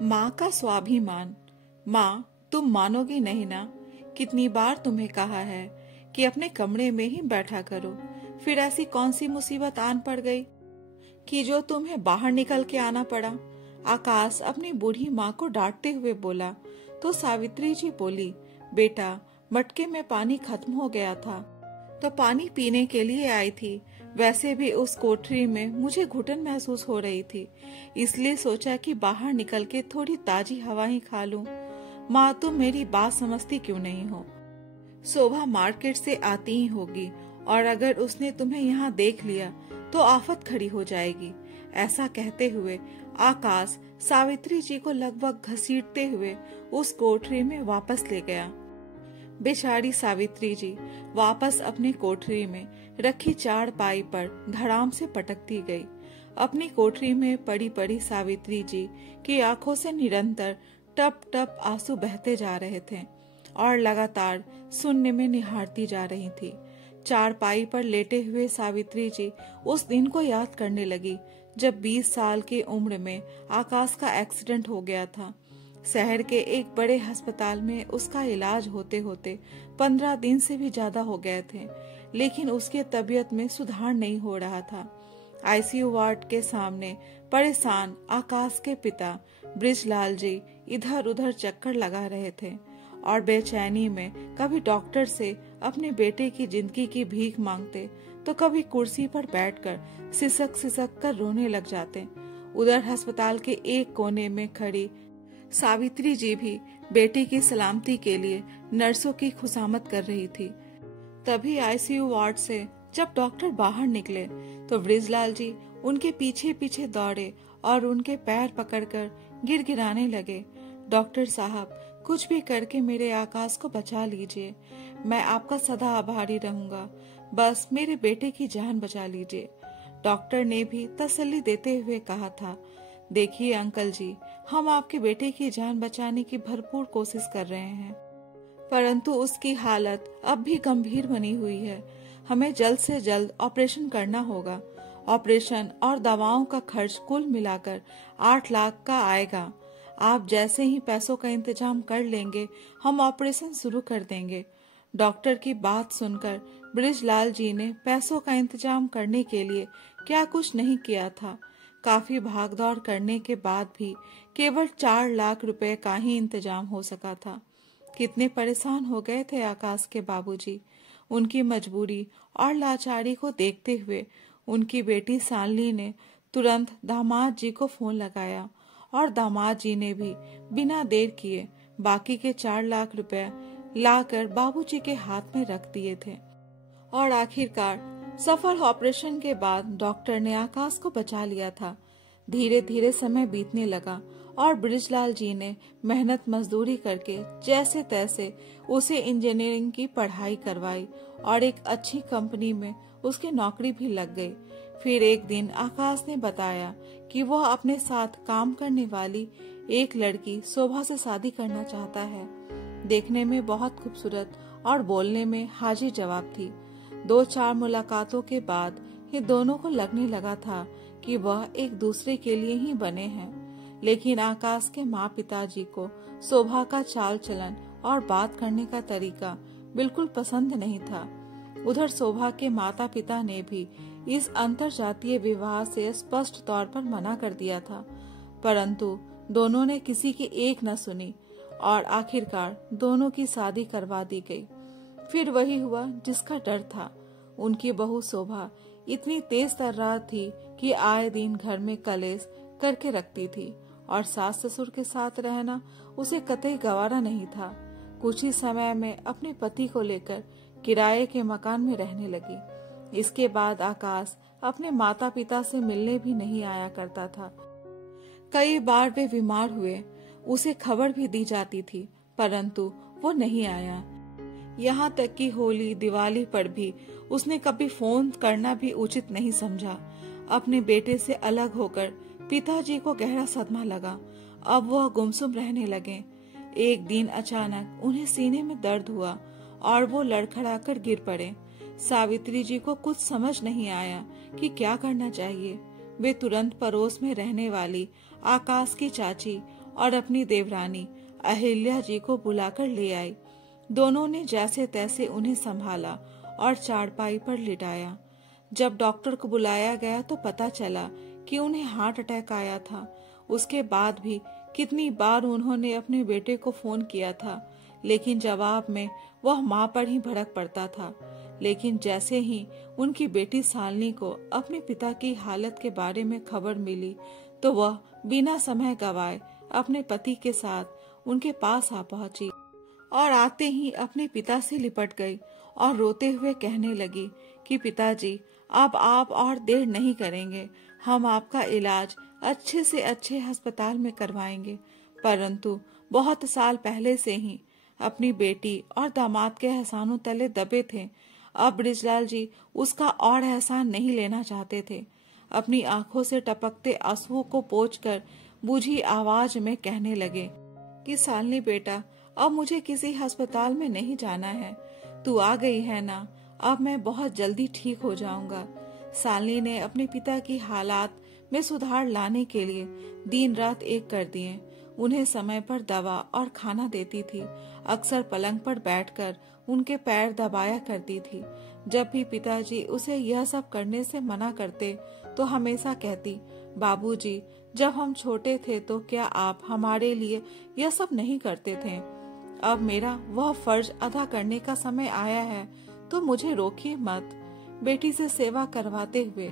माँ का स्वाभिमान। माँ, तुम मानोगी नहीं ना, कितनी बार तुम्हें कहा है कि अपने कमरे में ही बैठा करो। फिर ऐसी कौन सी मुसीबत आन पड़ गई कि जो तुम्हें बाहर निकल के आना पड़ा। आकाश अपनी बूढ़ी माँ को डांटते हुए बोला तो सावित्री जी बोली, बेटा, मटके में पानी खत्म हो गया था तो पानी पीने के लिए आई थी। वैसे भी उस कोठरी में मुझे घुटन महसूस हो रही थी, इसलिए सोचा कि बाहर निकल के थोड़ी ताजी हवा ही खा लूं। माँ, तुम मेरी बात समझती क्यों नहीं हो? शोभा मार्केट से आती ही होगी और अगर उसने तुम्हें यहाँ देख लिया तो आफत खड़ी हो जाएगी। ऐसा कहते हुए आकाश सावित्री जी को लगभग घसीटते हुए उस कोठरी में वापस ले गया। बेचारी सावित्री जी वापस अपनी कोठरी में रखी चारपाई पर धड़ाम से पटकती गई। अपनी कोठरी में पड़ी पड़ी सावित्री जी की आंखों से निरंतर टप टप आंसू बहते जा रहे थे और लगातार शून्य में निहारती जा रही थी। चारपाई पर लेटे हुए सावित्री जी उस दिन को याद करने लगी जब 20 साल की उम्र में आकाश का एक्सीडेंट हो गया था। शहर के एक बड़े अस्पताल में उसका इलाज होते होते 15 दिन से भी ज्यादा हो गए थे, लेकिन उसके तबीयत में सुधार नहीं हो रहा था। आईसीयू वार्ड के सामने परेशान आकाश के पिता ब्रिजलाल जी इधर उधर चक्कर लगा रहे थे और बेचैनी में कभी डॉक्टर से अपने बेटे की जिंदगी की भीख मांगते तो कभी कुर्सी पर बैठकर सिसक सिसक कर रोने लग जाते। उधर अस्पताल के एक कोने में खड़ी सावित्री जी भी बेटे की सलामती के लिए नर्सों की खुशामद कर रही थी। तभी आईसीयू वार्ड से जब डॉक्टर बाहर निकले तो ब्रिजलाल जी उनके पीछे पीछे दौड़े और उनके पैर पकड़कर गिड़गिड़ाने लगे। डॉक्टर साहब, कुछ भी करके मेरे आकाश को बचा लीजिए। मैं आपका सदा आभारी रहूंगा। बस मेरे बेटे की जान बचा लीजिए। डॉक्टर ने भी तसल्ली देते हुए कहा था, देखिए अंकल जी, हम आपके बेटे की जान बचाने की भरपूर कोशिश कर रहे हैं, परंतु उसकी हालत अब भी गंभीर बनी हुई है। हमें जल्द से जल्द ऑपरेशन करना होगा। ऑपरेशन और दवाओं का खर्च कुल मिलाकर 8 लाख का आएगा। आप जैसे ही पैसों का इंतजाम कर लेंगे, हम ऑपरेशन शुरू कर देंगे। डॉक्टर की बात सुनकर ब्रिजलाल जी ने पैसों का इंतजाम करने के लिए क्या कुछ नहीं किया था। काफी भागदौड़ करने के बाद भी केवल 4 लाख रुपए का ही इंतजाम हो सका था। कितने परेशान हो गए थे आकाश के बाबूजी। उनकी मजबूरी और लाचारी को देखते हुए उनकी बेटी सानली ने तुरंत दामाद जी को फोन लगाया और दामाद जी ने भी बिना देर किए बाकी के 4 लाख रुपए लाकर बाबूजी के हाथ में रख दिए थे। और आखिरकार सफल ऑपरेशन के बाद डॉक्टर ने आकाश को बचा लिया था। धीरे धीरे समय बीतने लगा और ब्रिजलाल जी ने मेहनत मजदूरी करके जैसे तैसे उसे इंजीनियरिंग की पढ़ाई करवाई और एक अच्छी कंपनी में उसकी नौकरी भी लग गई। फिर एक दिन आकाश ने बताया कि वह अपने साथ काम करने वाली एक लड़की शोभा से शादी करना चाहता है। देखने में बहुत खूबसूरत और बोलने में हाजिर जवाब थी। 2-4 मुलाकातों के बाद ये दोनों को लगने लगा था कि वह एक दूसरे के लिए ही बने हैं। लेकिन आकाश के माँ पिताजी को शोभा का चाल चलन और बात करने का तरीका बिल्कुल पसंद नहीं था। उधर शोभा के माता पिता ने भी इस अंतरजातीय विवाह से स्पष्ट तौर पर मना कर दिया था, परंतु दोनों ने किसी की एक न सुनी और आखिरकार दोनों की शादी करवा दी गई। फिर वही हुआ जिसका डर था। उनकी बहू शोभा इतनी तेज तर्रार थी कि आए दिन घर में कलेश करके रखती थी और सास ससुर के साथ रहना उसे कतई गवारा नहीं था। कुछ ही समय में अपने पति को लेकर किराए के मकान में रहने लगी। इसके बाद आकाश अपने माता पिता से मिलने भी नहीं आया करता था। कई बार वे बीमार हुए, उसे खबर भी दी जाती थी, परंतु वो नहीं आया। यहाँ तक कि होली दिवाली पर भी उसने कभी फोन करना भी उचित नहीं समझा। अपने बेटे से अलग होकर पिताजी को गहरा सदमा लगा। अब वह गुमसुम रहने लगे। एक दिन अचानक उन्हें सीने में दर्द हुआ और वो लड़खड़ाकर गिर पड़े। सावित्री जी को कुछ समझ नहीं आया कि क्या करना चाहिए। वे तुरंत पड़ोस में रहने वाली आकाश की चाची और अपनी देवरानी अहिल्या जी को बुलाकर ले आई। दोनों ने जैसे तैसे उन्हें संभाला और चारपाई पर लिटाया। जब डॉक्टर को बुलाया गया तो पता चला कि उन्हें हार्ट अटैक आया था। उसके बाद भी कितनी बार उन्होंने अपने बेटे को फोन किया था, लेकिन जवाब में वह मां पर ही भड़क पड़ता था। लेकिन जैसे ही उनकी बेटी शालिनी को अपने पिता की हालत के बारे में खबर मिली तो वह बिना समय गवाए अपने पति के साथ उनके पास आ पहुंची और आते ही अपने पिता से लिपट गई और रोते हुए कहने लगी कि पिताजी, अब आप और देर नहीं करेंगे, हम आपका इलाज अच्छे से अच्छे अस्पताल में करवाएंगे। परंतु बहुत साल पहले से ही अपनी बेटी और दामाद के एहसानों तले दबे थे। अब बृजलाल जी उसका और एहसान नहीं लेना चाहते थे। अपनी आंखों से टपकते आंसुओं को पोंछकर बूझी आवाज में कहने लगे कि शालिनी बेटा, अब मुझे किसी अस्पताल में नहीं जाना है, तू आ गई है ना, अब मैं बहुत जल्दी ठीक हो जाऊंगा। शालिनी ने अपने पिता की हालात में सुधार लाने के लिए दिन रात एक कर दिए। उन्हें समय पर दवा और खाना देती थी। अक्सर पलंग पर बैठकर उनके पैर दबाया करती थी। जब भी पिताजी उसे यह सब करने से मना करते तो हमेशा कहती, बाबूजी, जब हम छोटे थे तो क्या आप हमारे लिए यह सब नहीं करते थे? अब मेरा वह फर्ज अदा करने का समय आया है, तो मुझे रोकिए मत। बेटी से सेवा करवाते हुए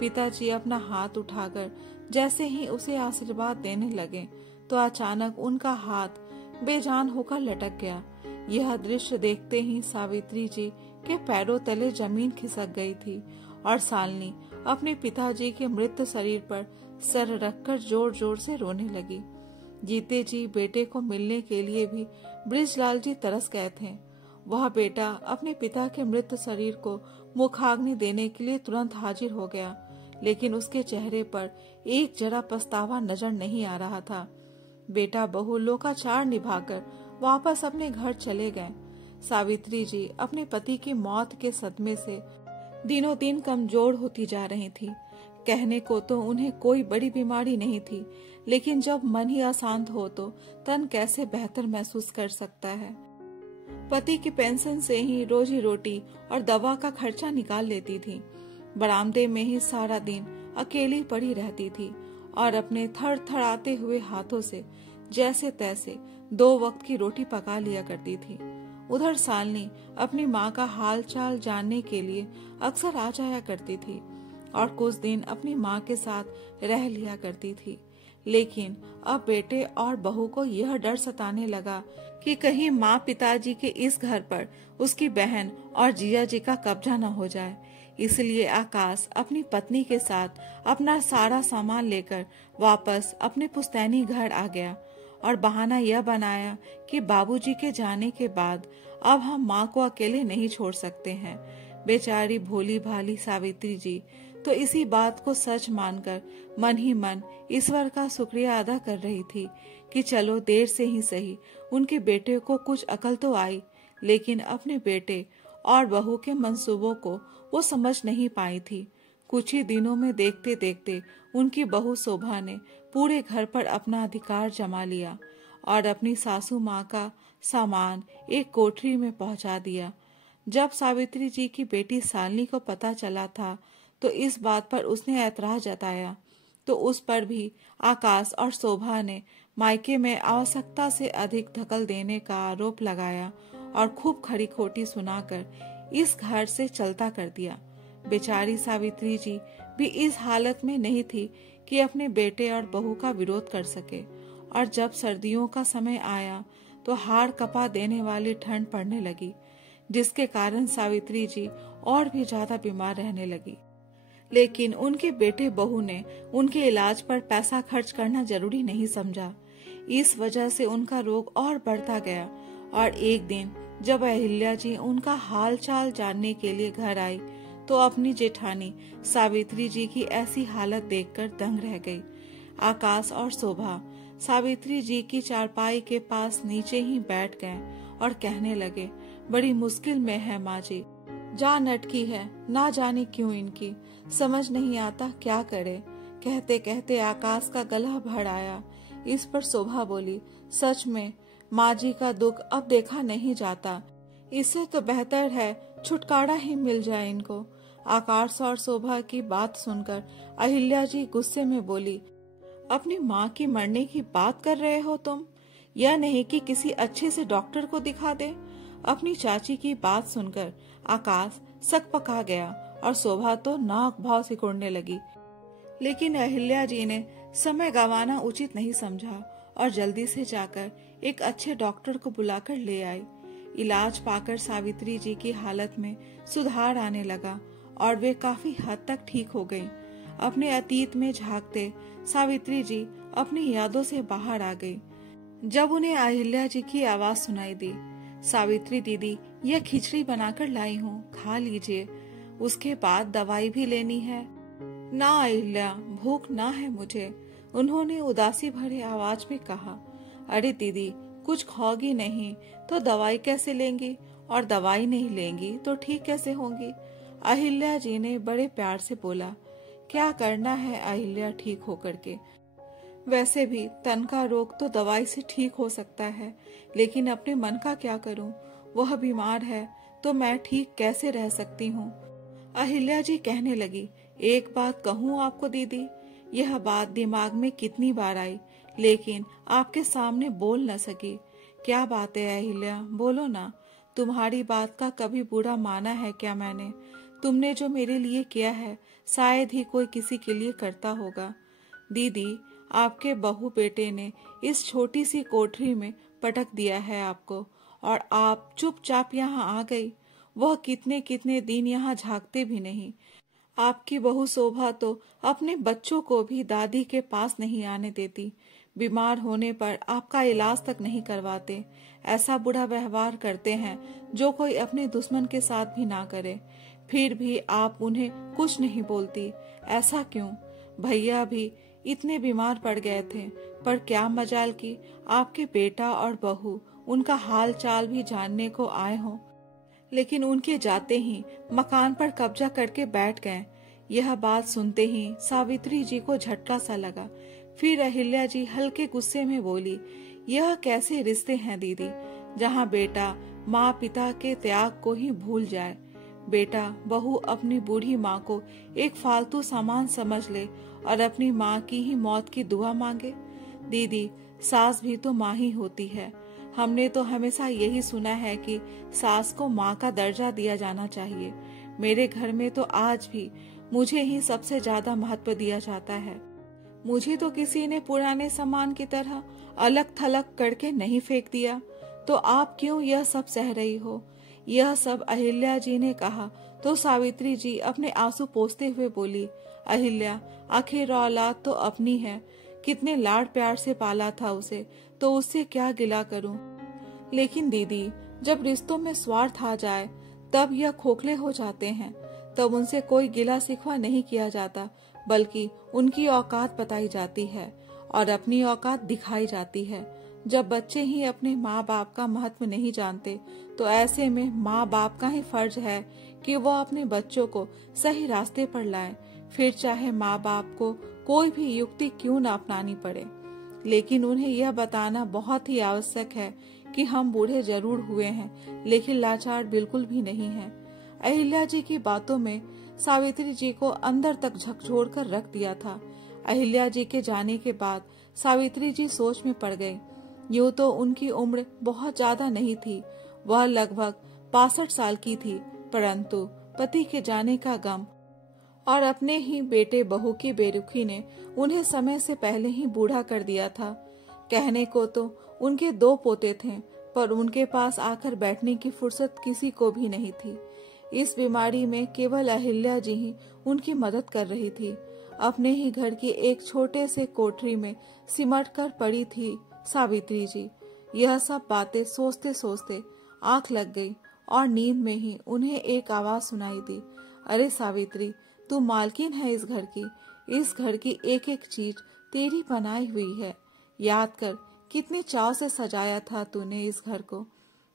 पिताजी अपना हाथ उठाकर जैसे ही उसे आशीर्वाद देने लगे तो अचानक उनका हाथ बेजान होकर लटक गया। यह दृश्य देखते ही सावित्री जी के पैरों तले जमीन खिसक गई थी और शालिनी अपने पिताजी के मृत शरीर पर सर रखकर जोर जोर से रोने लगी। जीते जी बेटे को मिलने के लिए भी बृजलाल जी तरस गए थे। वह बेटा अपने पिता के मृत शरीर को मुखाग्नि देने के लिए तुरंत हाजिर हो गया, लेकिन उसके चेहरे पर एक जरा पछतावा नजर नहीं आ रहा था। बेटा बहू लोकाचार निभाकर वापस अपने घर चले गए। सावित्री जी अपने पति की मौत के सदमे से दिनों दिन कमजोर होती जा रही थी। कहने को तो उन्हें कोई बड़ी बीमारी नहीं थी, लेकिन जब मन ही अशांत हो तो तन कैसे बेहतर महसूस कर सकता है। पति की पेंशन से ही रोजी रोटी और दवा का खर्चा निकाल लेती थी। बरामदे में ही सारा दिन अकेली पड़ी रहती थी और अपने थरथराते हुए हाथों से जैसे तैसे 2 वक्त की रोटी पका लिया करती थी। उधर शालिनी अपनी माँ का हाल चाल जानने के लिए अक्सर आ जाया करती थी और कुछ दिन अपनी माँ के साथ रह लिया करती थी। लेकिन अब बेटे और बहू को यह डर सताने लगा कि कहीं माँ पिताजी के इस घर पर उसकी बहन और जिया जी का कब्जा न हो जाए। इसलिए आकाश अपनी पत्नी के साथ अपना सारा सामान लेकर वापस अपने पुश्तैनी घर आ गया और बहाना यह बनाया कि बाबूजी के जाने के बाद अब हम माँ को अकेले नहीं छोड़ सकते हैं। बेचारी भोली भाली सावित्री जी तो इसी बात को सच मानकर मन ही मन ईश्वर का शुक्रिया अदा कर रही थी कि चलो देर से ही सही उनके बेटे को कुछ अकल तो आई। लेकिन अपने बेटे और बहू के मंसूबों को वो समझ नहीं पाई थी। कुछ ही दिनों में देखते देखते उनकी बहू शोभा ने पूरे घर पर अपना अधिकार जमा लिया और अपनी सासू माँ का सामान एक कोठरी में पहुंचा दिया। जब सावित्री जी की बेटी शालिनी को पता चला था तो इस बात पर उसने ऐतराज जताया तो उस पर भी आकाश और शोभा ने मायके में आवश्यकता से अधिक धकल देने का आरोप लगाया और खूब खरी खोटी सुनाकर इस घर से चलता कर दिया। बेचारी सावित्री जी भी इस हालत में नहीं थी कि अपने बेटे और बहू का विरोध कर सके और जब सर्दियों का समय आया तो हाड़ कपा देने वाली ठंड पड़ने लगी, जिसके कारण सावित्री जी और भी ज्यादा बीमार रहने लगी। लेकिन उनके बेटे बहू ने उनके इलाज पर पैसा खर्च करना जरूरी नहीं समझा। इस वजह से उनका रोग और बढ़ता गया और एक दिन जब अहिल्या जी उनका हाल चाल जानने के लिए घर आई तो अपनी जेठानी सावित्री जी की ऐसी हालत देखकर दंग रह गई। आकाश और शोभा सावित्री जी की चारपाई के पास नीचे ही बैठ गए और कहने लगे, बड़ी मुश्किल में है माँ जी, जान अटकी है, ना जाने क्यों इनकी, समझ नहीं आता क्या करे। कहते कहते आकाश का गला भर आया। इस पर शोभा बोली, सच में माँ जी का दुख अब देखा नहीं जाता। इससे तो बेहतर है छुटकारा ही मिल जाए इनको। आकाश और शोभा की बात सुनकर अहिल्या जी गुस्से में बोली, अपनी माँ की मरने की बात कर रहे हो तुम? यह नहीं कि किसी अच्छे से डॉक्टर को दिखा दे? अपनी चाची की बात सुनकर आकाश सकपका गया और शोभा तो नाक भाव सिकुड़ने लगी। लेकिन अहिल्या जी ने समय गंवाना उचित नहीं समझा और जल्दी से जाकर एक अच्छे डॉक्टर को बुलाकर ले आई। इलाज पाकर सावित्री जी की हालत में सुधार आने लगा और वे काफी हद तक ठीक हो गईं। अपने अतीत में झांकते सावित्री जी अपनी यादों से बाहर आ गई। जब उन्हें अहिल्या जी की आवाज सुनाई दी, सावित्री दीदी, यह खिचड़ी बनाकर लाई हूँ, खा लीजिए, उसके बाद दवाई भी लेनी है। ना अहिल्या, भूख ना है मुझे, उन्होंने उदासी भरे आवाज में कहा। अरे दीदी, कुछ खाओगी नहीं तो दवाई कैसे लेंगी, और दवाई नहीं लेंगी तो ठीक कैसे होंगी? अहिल्या जी ने बड़े प्यार से बोला। क्या करना है अहिल्या ठीक होकर के? वैसे भी तन का रोग तो दवाई से ठीक हो सकता है, लेकिन अपने मन का क्या करूं? वह बीमार है तो मैं ठीक कैसे रह सकती हूँ? अहिल्या जी कहने लगी, एक बात कहूँ आपको दीदी, यह बात दिमाग में कितनी बार आई, लेकिन आपके सामने बोल न सकी। क्या बात है अहिल्या, बोलो ना। तुम्हारी बात का कभी बुरा माना है क्या मैंने? तुमने जो मेरे लिए किया है शायद ही कोई किसी के लिए करता होगा। दीदी, आपके बहू बेटे ने इस छोटी सी कोठरी में पटक दिया है आपको, और आप चुपचाप यहाँ आ गई। वह कितने कितने दिन यहाँ झांकते भी नहीं। आपकी बहू शोभा तो अपने बच्चों को भी दादी के पास नहीं आने देती। बीमार होने पर आपका इलाज तक नहीं करवाते। ऐसा बुरा व्यवहार करते हैं जो कोई अपने दुश्मन के साथ भी ना करे। फिर भी आप उन्हें कुछ नहीं बोलती। ऐसा क्यों? भैया भी इतने बीमार पड़ गए थे, पर क्या मजाल की आपके बेटा और बहू उनका हाल चाल भी जानने को आए हों, लेकिन उनके जाते ही मकान पर कब्जा करके बैठ गए। यह बात सुनते ही सावित्री जी को झटका सा लगा। फिर अहिल्या जी हल्के गुस्से में बोली, यह कैसे रिश्ते हैं दीदी, जहाँ बेटा माँ पिता के त्याग को ही भूल जाए। बेटा बहू अपनी बूढ़ी माँ को एक फालतू सामान समझ ले और अपनी माँ की ही मौत की दुआ मांगे। दीदी, सास भी तो माँ ही होती है। हमने तो हमेशा यही सुना है कि सास को माँ का दर्जा दिया जाना चाहिए। मेरे घर में तो आज भी मुझे ही सबसे ज्यादा महत्व दिया जाता है। मुझे तो किसी ने पुराने सामान की तरह अलग थलग करके नहीं फेंक दिया, तो आप क्यों यह सब सह रही हो? यह सब अहिल्या जी ने कहा तो सावित्री जी अपने आंसू पोंछते हुए बोली, अहिल्या, आखिर औलाद तो अपनी है, कितने लाड प्यार से पाला था उसे, तो उससे क्या गिला करूं? लेकिन दीदी, जब रिश्तों में स्वार्थ आ जाए तब यह खोखले हो जाते हैं। तब उनसे कोई गिला शिकवा नहीं किया जाता, बल्कि उनकी औकात बताई जाती है और अपनी औकात दिखाई जाती है। जब बच्चे ही अपने माँ बाप का महत्व नहीं जानते, तो ऐसे में माँ बाप का ही फर्ज है कि वो अपने बच्चों को सही रास्ते पर लाए, फिर चाहे माँ बाप को कोई भी युक्ति क्यों न अपनानी पड़े। लेकिन उन्हें यह बताना बहुत ही आवश्यक है कि हम बूढ़े जरूर हुए हैं, लेकिन लाचार बिल्कुल भी नहीं हैं। अहिल्या जी की बातों में सावित्री जी को अंदर तक झकझोर कर रख दिया था। अहिल्या जी के जाने के बाद सावित्री जी सोच में पड़ गई। यूँ तो उनकी उम्र बहुत ज्यादा नहीं थी, वह लगभग 62 साल की थी, परंतु पति के जाने का गम और अपने ही बेटे बहू की बेरुखी ने उन्हें समय से पहले ही बूढ़ा कर दिया था। कहने को तो उनके 2 पोते थे, पर उनके पास आकर बैठने की फुर्सत किसी को भी नहीं थी। इस बीमारी में केवल अहिल्या जी ही उनकी मदद कर रही थी। अपने ही घर की एक छोटे से कोठरी में सिमट कर पड़ी थी सावित्री जी। यह सब बातें सोचते सोचते आंख लग गई और नींद में ही उन्हें एक आवाज सुनाई दी, अरे सावित्री, तू मालकिन है इस घर की। इस घर की एक एक चीज तेरी बनाई हुई है। याद कर, कितने चाव से सजाया था तूने इस घर को।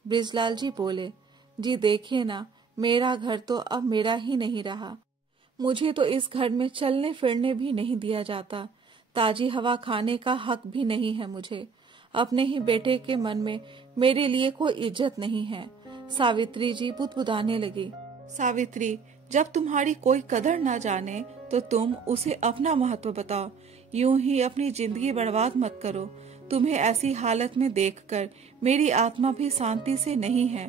ब्रिजलाल जी बोले, जी देखिए ना, मेरा घर तो अब मेरा ही नहीं रहा। मुझे तो इस घर में चलने फिरने भी नहीं दिया जाता। ताजी हवा खाने का हक भी नहीं है मुझे। अपने ही बेटे के मन में मेरे लिए कोई इज्जत नहीं है। सावित्री जी बुदबुदाने लगी। सावित्री, जब तुम्हारी कोई कदर ना जाने तो तुम उसे अपना महत्व बताओ। यूं ही अपनी जिंदगी बर्बाद मत करो। तुम्हें ऐसी हालत में देखकर मेरी आत्मा भी शांति से नहीं है।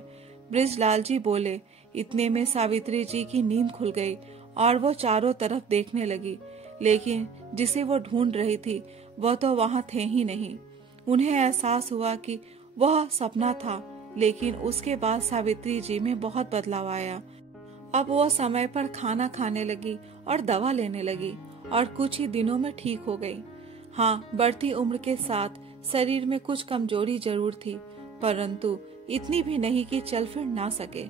बृजलाल जी बोले। इतने में सावित्री जी की नींद खुल गई और वो चारों तरफ देखने लगी, लेकिन जिसे वो ढूंढ रही थी वह तो वहां थे ही नहीं। उन्हें एहसास हुआ कि वह सपना था, लेकिन उसके बाद सावित्री जी में बहुत बदलाव आया। अब वो समय पर खाना खाने लगी और दवा लेने लगी और कुछ ही दिनों में ठीक हो गई। हाँ, बढ़ती उम्र के साथ शरीर में कुछ कमजोरी जरूर थी, परंतु इतनी भी नहीं कि चल फिर ना सके।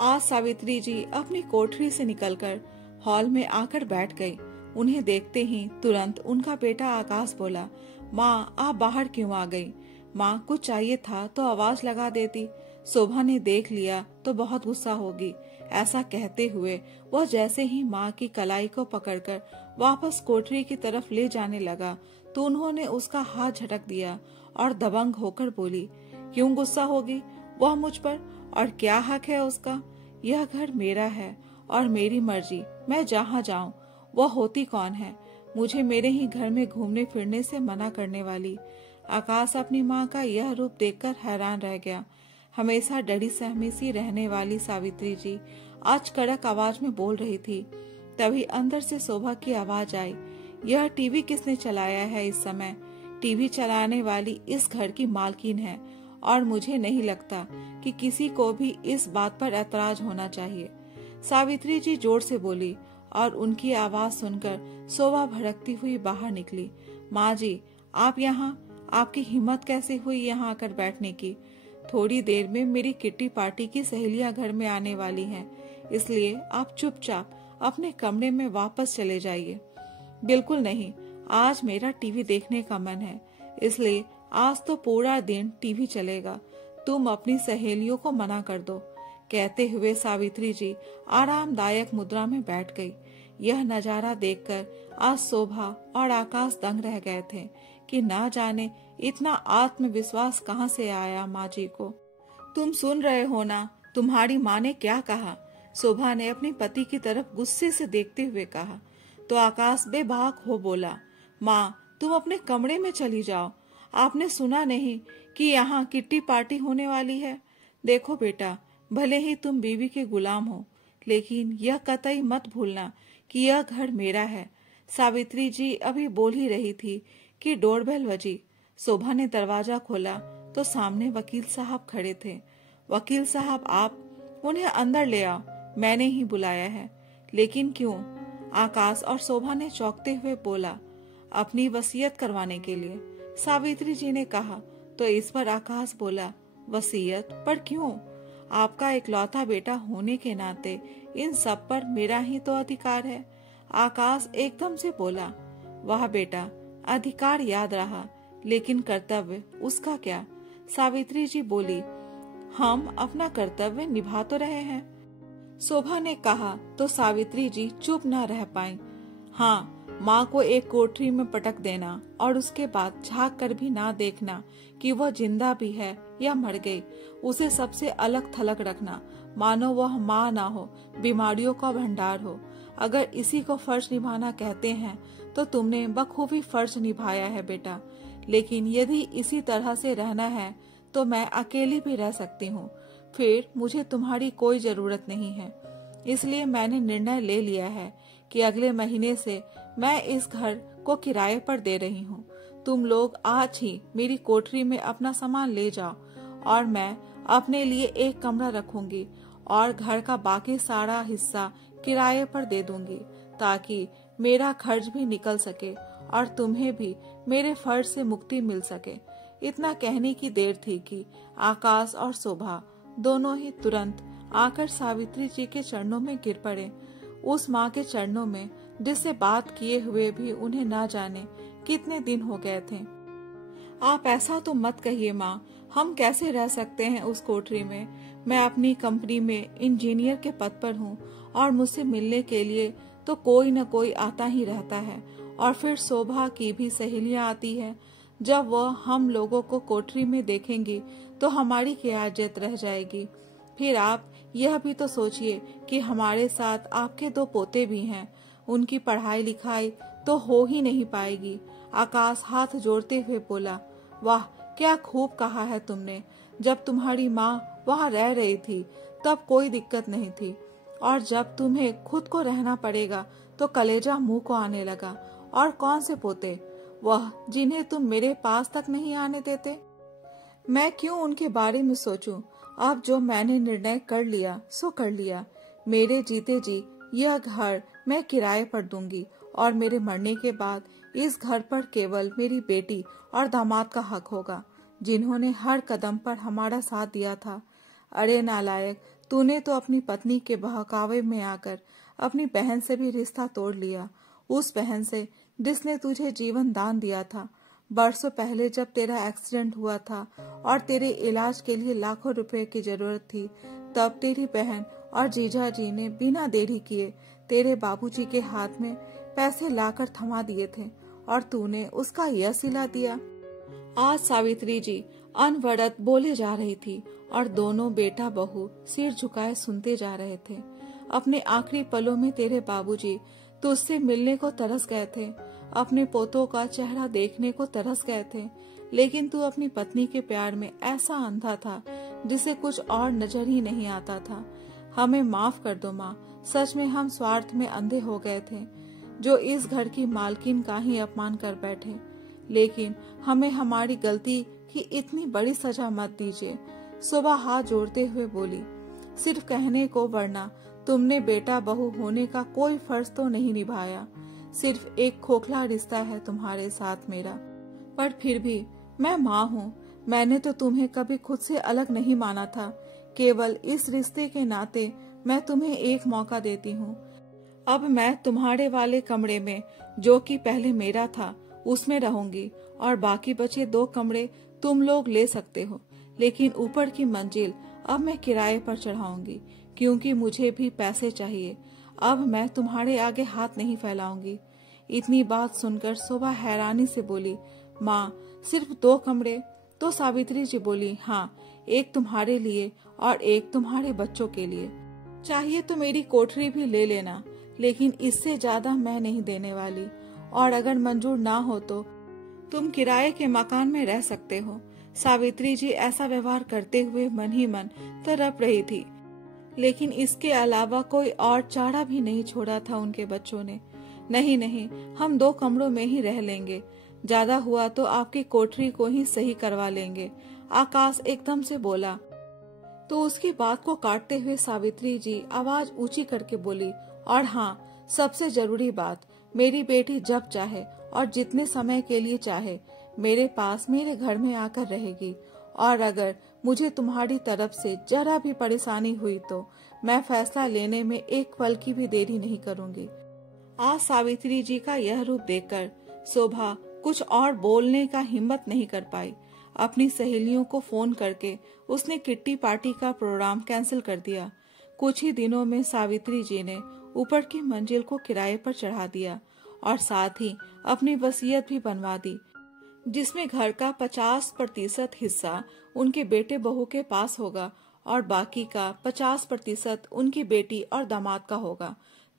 आज सावित्री जी अपनी कोठरी से निकलकर हॉल में आकर बैठ गई। उन्हें देखते ही तुरंत उनका बेटा आकाश बोला, माँ आप बाहर क्यों आ गई? माँ कुछ चाहिए था तो आवाज लगा देती। शोभा ने देख लिया तो बहुत गुस्सा होगी। ऐसा कहते हुए वह जैसे ही माँ की कलाई को पकड़कर वापस कोठरी की तरफ ले जाने लगा तो उन्होंने उसका हाथ झटक दिया और दबंग होकर बोली, क्यों गुस्सा होगी वह मुझ पर, और क्या हक है उसका? यह घर मेरा है और मेरी मर्जी, मैं जहाँ जाऊँ। वह होती कौन है मुझे मेरे ही घर में घूमने फिरने से मना करने वाली? आकाश अपनी माँ का यह रूप देखकर हैरान रह गया। हमेशा डरी सहमी सी रहने वाली सावित्री जी आज कड़क आवाज में बोल रही थी। तभी अंदर से शोभा की आवाज आई, यह टीवी किसने चलाया है इस समय? टीवी चलाने वाली इस घर की मालकिन है और मुझे नहीं लगता कि किसी को भी इस बात पर ऐतराज होना चाहिए। सावित्री जी जोर से बोली और उनकी आवाज सुनकर शोभा भड़कती हुई बाहर निकली। माँ जी, आप यहाँ? आपकी हिम्मत कैसे हुई यहाँ आकर बैठने की? थोड़ी देर में मेरी किट्टी पार्टी की सहेलियां घर में आने वाली हैं, इसलिए आप चुपचाप अपने कमरे में वापस चले जाइए। बिल्कुल नहीं, आज मेरा टीवी देखने का मन है, इसलिए आज तो पूरा दिन टीवी चलेगा। तुम अपनी सहेलियों को मना कर दो। कहते हुए सावित्री जी आरामदायक मुद्रा में बैठ गई। यह नजारा देखकर आज शोभा और आकाश दंग रह गए थे कि ना जाने इतना आत्मविश्वास कहाँ से आया माँ जी को। तुम सुन रहे हो ना, तुम्हारी माँ ने क्या कहा? शोभा ने अपने पति की तरफ गुस्से से देखते हुए कहा। तो आकाश बेबाक हो बोला, माँ तुम अपने कमरे में चली जाओ। आपने सुना नहीं कि यहाँ किट्टी पार्टी होने वाली है? देखो बेटा, भले ही तुम बीवी के गुलाम हो, लेकिन यह कतई मत भूलना कि यह घर मेरा है। सावित्री जी अभी बोल ही रही थी कि डोरबेल बजी। शोभा ने दरवाजा खोला तो सामने वकील साहब खड़े थे। वकील साहब आप? उन्हें अंदर ले आओ, मैंने ही बुलाया है। लेकिन क्यों? आकाश और शोभा ने चौंकते हुए बोला, अपनी वसीयत करवाने के लिए। सावित्री जी ने कहा तो इस पर आकाश बोला, वसीयत पर क्यों? आपका इकलौता बेटा होने के नाते इन सब पर मेरा ही तो अधिकार है। आकाश एकदम से बोला, वाह बेटा, अधिकार याद रहा, लेकिन कर्तव्य उसका क्या? सावित्री जी बोली, हम अपना कर्तव्य निभा तो रहे हैं। शोभा ने कहा तो सावित्री जी चुप न रह पाई। हाँ, माँ को एक कोठरी में पटक देना और उसके बाद झांक कर भी ना देखना कि वह जिंदा भी है या मर गई। उसे सबसे अलग थलग रखना, मानो वह माँ ना हो, बीमारियों का भंडार हो। अगर इसी को फर्ज निभाना कहते हैं तो तुमने बखूबी फर्ज निभाया है बेटा। लेकिन यदि इसी तरह से रहना है तो मैं अकेली भी रह सकती हूँ, फिर मुझे तुम्हारी कोई जरूरत नहीं है। इसलिए मैंने निर्णय ले लिया है कि अगले महीने से मैं इस घर को किराए पर दे रही हूँ। तुम लोग आज ही मेरी कोठरी में अपना सामान ले जाओ और मैं अपने लिए एक कमरा रखूंगी और घर का बाकी सारा हिस्सा किराए पर दे दूंगी, ताकि मेरा खर्च भी निकल सके और तुम्हें भी मेरे फर्ज से मुक्ति मिल सके। इतना कहने की देर थी कि आकाश और शोभा दोनों ही तुरंत आकर सावित्री जी के चरणों में गिर पड़े। उस माँ के चरणों में जिससे बात किए हुए भी उन्हें ना जाने कितने दिन हो गए थे। आप ऐसा तो मत कहिए माँ, हम कैसे रह सकते हैं उस कोठरी में? मैं अपनी कंपनी में इंजीनियर के पद पर हूँ और मुझसे मिलने के लिए तो कोई न कोई आता ही रहता है, और फिर शोभा की भी सहेलियां आती है। जब वह हम लोगों को कोठरी में देखेंगी तो हमारी क्या इज्जत रह जाएगी। फिर आप यह भी तो सोचिए कि हमारे साथ आपके 2 पोते भी हैं, उनकी पढ़ाई लिखाई तो हो ही नहीं पाएगी। आकाश हाथ जोड़ते हुए बोला, वाह क्या खूब कहा है तुमने। जब तुम्हारी माँ वहाँ रह रही थी तब कोई दिक्कत नहीं थी, और जब तुम्हें खुद को रहना पड़ेगा तो कलेजा मुंह को आने लगा। और कौन से पोते? वह जिन्हें तुम मेरे पास तक नहीं आने देते। मैं क्यों उनके बारे में सोचूं? अब जो मैंने निर्णय कर लिया सो कर लिया। मेरे जीते जी यह घर मैं किराए पर दूंगी, और मेरे मरने के बाद इस घर पर केवल मेरी बेटी और दामाद का हक होगा, जिन्होंने हर कदम पर हमारा साथ दिया था। अरे नालायक, तूने तो अपनी पत्नी के बहकावे में आकर अपनी बहन से भी रिश्ता तोड़ लिया, उस बहन से जिसने तुझे जीवन दान दिया था। बरसों पहले जब तेरा एक्सीडेंट हुआ था और तेरे इलाज के लिए लाखों रुपए की जरूरत थी, तब तेरी बहन और जीजा जी ने बिना देरी किए तेरे बाबूजी के हाथ में पैसे लाकर थमा दिए थे, और तूने उसका यह सिला दिया। आज सावित्री जी अनवरत बोले जा रही थी और दोनों बेटा बहू सिर झुकाए सुनते जा रहे थे। अपने आखिरी पलों में तेरे बाबूजी तुझसे मिलने को तरस गए थे, अपने पोतों का चेहरा देखने को तरस गए थे, लेकिन तू अपनी पत्नी के प्यार में ऐसा अंधा था जिसे कुछ और नजर ही नहीं आता था। हमें माफ कर दो माँ, सच में हम स्वार्थ में अंधे हो गए थे, जो इस घर की मालकिन का ही अपमान कर बैठे। लेकिन हमें हमारी गलती की इतनी बड़ी सजा मत दीजिए। सुबह हाथ जोड़ते हुए बोली, सिर्फ कहने को, वरना तुमने बेटा बहू होने का कोई फर्ज तो नहीं निभाया। सिर्फ एक खोखला रिश्ता है तुम्हारे साथ मेरा, पर फिर भी मैं माँ हूँ। मैंने तो तुम्हें कभी खुद से अलग नहीं माना था। केवल इस रिश्ते के नाते मैं तुम्हें एक मौका देती हूँ। अब मैं तुम्हारे वाले कमरे में, जो कि पहले मेरा था, उसमें रहूंगी, और बाकी बचे 2 कमरे तुम लोग ले सकते हो। लेकिन ऊपर की मंजिल अब मैं किराए पर चढ़ाऊंगी, क्योंकि मुझे भी पैसे चाहिए। अब मैं तुम्हारे आगे हाथ नहीं फैलाऊंगी। इतनी बात सुनकर शोभा हैरानी से बोली, माँ सिर्फ 2 कमरे? तो सावित्री जी बोली, हाँ, एक तुम्हारे लिए और एक तुम्हारे बच्चों के लिए। चाहिए तो मेरी कोठरी भी ले लेना, लेकिन इससे ज्यादा मैं नहीं देने वाली। और अगर मंजूर ना हो तो तुम किराए के मकान में रह सकते हो। सावित्री जी ऐसा व्यवहार करते हुए मन ही मन तड़प रही थी, लेकिन इसके अलावा कोई और चारा भी नहीं छोड़ा था उनके बच्चों ने। नहीं नहीं, हम 2 कमरों में ही रह लेंगे। ज्यादा हुआ तो आपकी कोठरी को ही सही करवा लेंगे, आकाश एकदम से बोला। तो उसकी बात को काटते हुए सावित्री जी आवाज ऊंची करके बोली, और हाँ, सबसे जरूरी बात, मेरी बेटी जब चाहे और जितने समय के लिए चाहे मेरे पास मेरे घर में आकर रहेगी। और अगर मुझे तुम्हारी तरफ से जरा भी परेशानी हुई तो मैं फैसला लेने में एक पल की भी देरी नहीं करूंगी। आज सावित्री जी का यह रूप देखकर शोभा कुछ और बोलने का हिम्मत नहीं कर पाई। अपनी सहेलियों को फोन करके उसने किट्टी पार्टी का प्रोग्राम कैंसिल कर दिया। कुछ ही दिनों में सावित्री जी ने ऊपर की मंजिल को किराए पर चढ़ा दिया, और साथ ही अपनी वसीयत भी बनवा दी, जिसमें घर का 50% हिस्सा उनके बेटे बहू के पास होगा और बाकी का 50% उनकी बेटी और दामाद का होगा,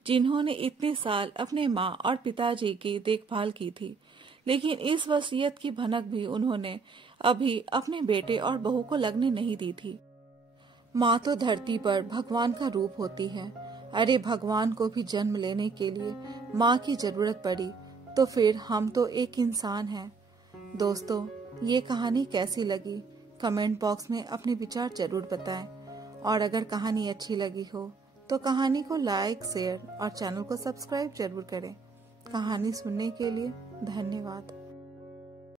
जिन्होंने इतने साल अपने माँ और पिताजी की देखभाल की थी। लेकिन इस वसीयत की भनक भी उन्होंने अभी अपने बेटे और बहू को लगने नहीं दी थी। माँ तो धरती पर भगवान का रूप होती है। अरे भगवान को भी जन्म लेने के लिए माँ की जरूरत पड़ी, तो फिर हम तो एक इंसान हैं। दोस्तों, ये कहानी कैसी लगी कमेंट बॉक्स में अपने विचार जरूर बताएं, और अगर कहानी अच्छी लगी हो तो कहानी को लाइक, शेयर और चैनल को सब्सक्राइब जरूर करें। कहानी सुनने के लिए धन्यवाद।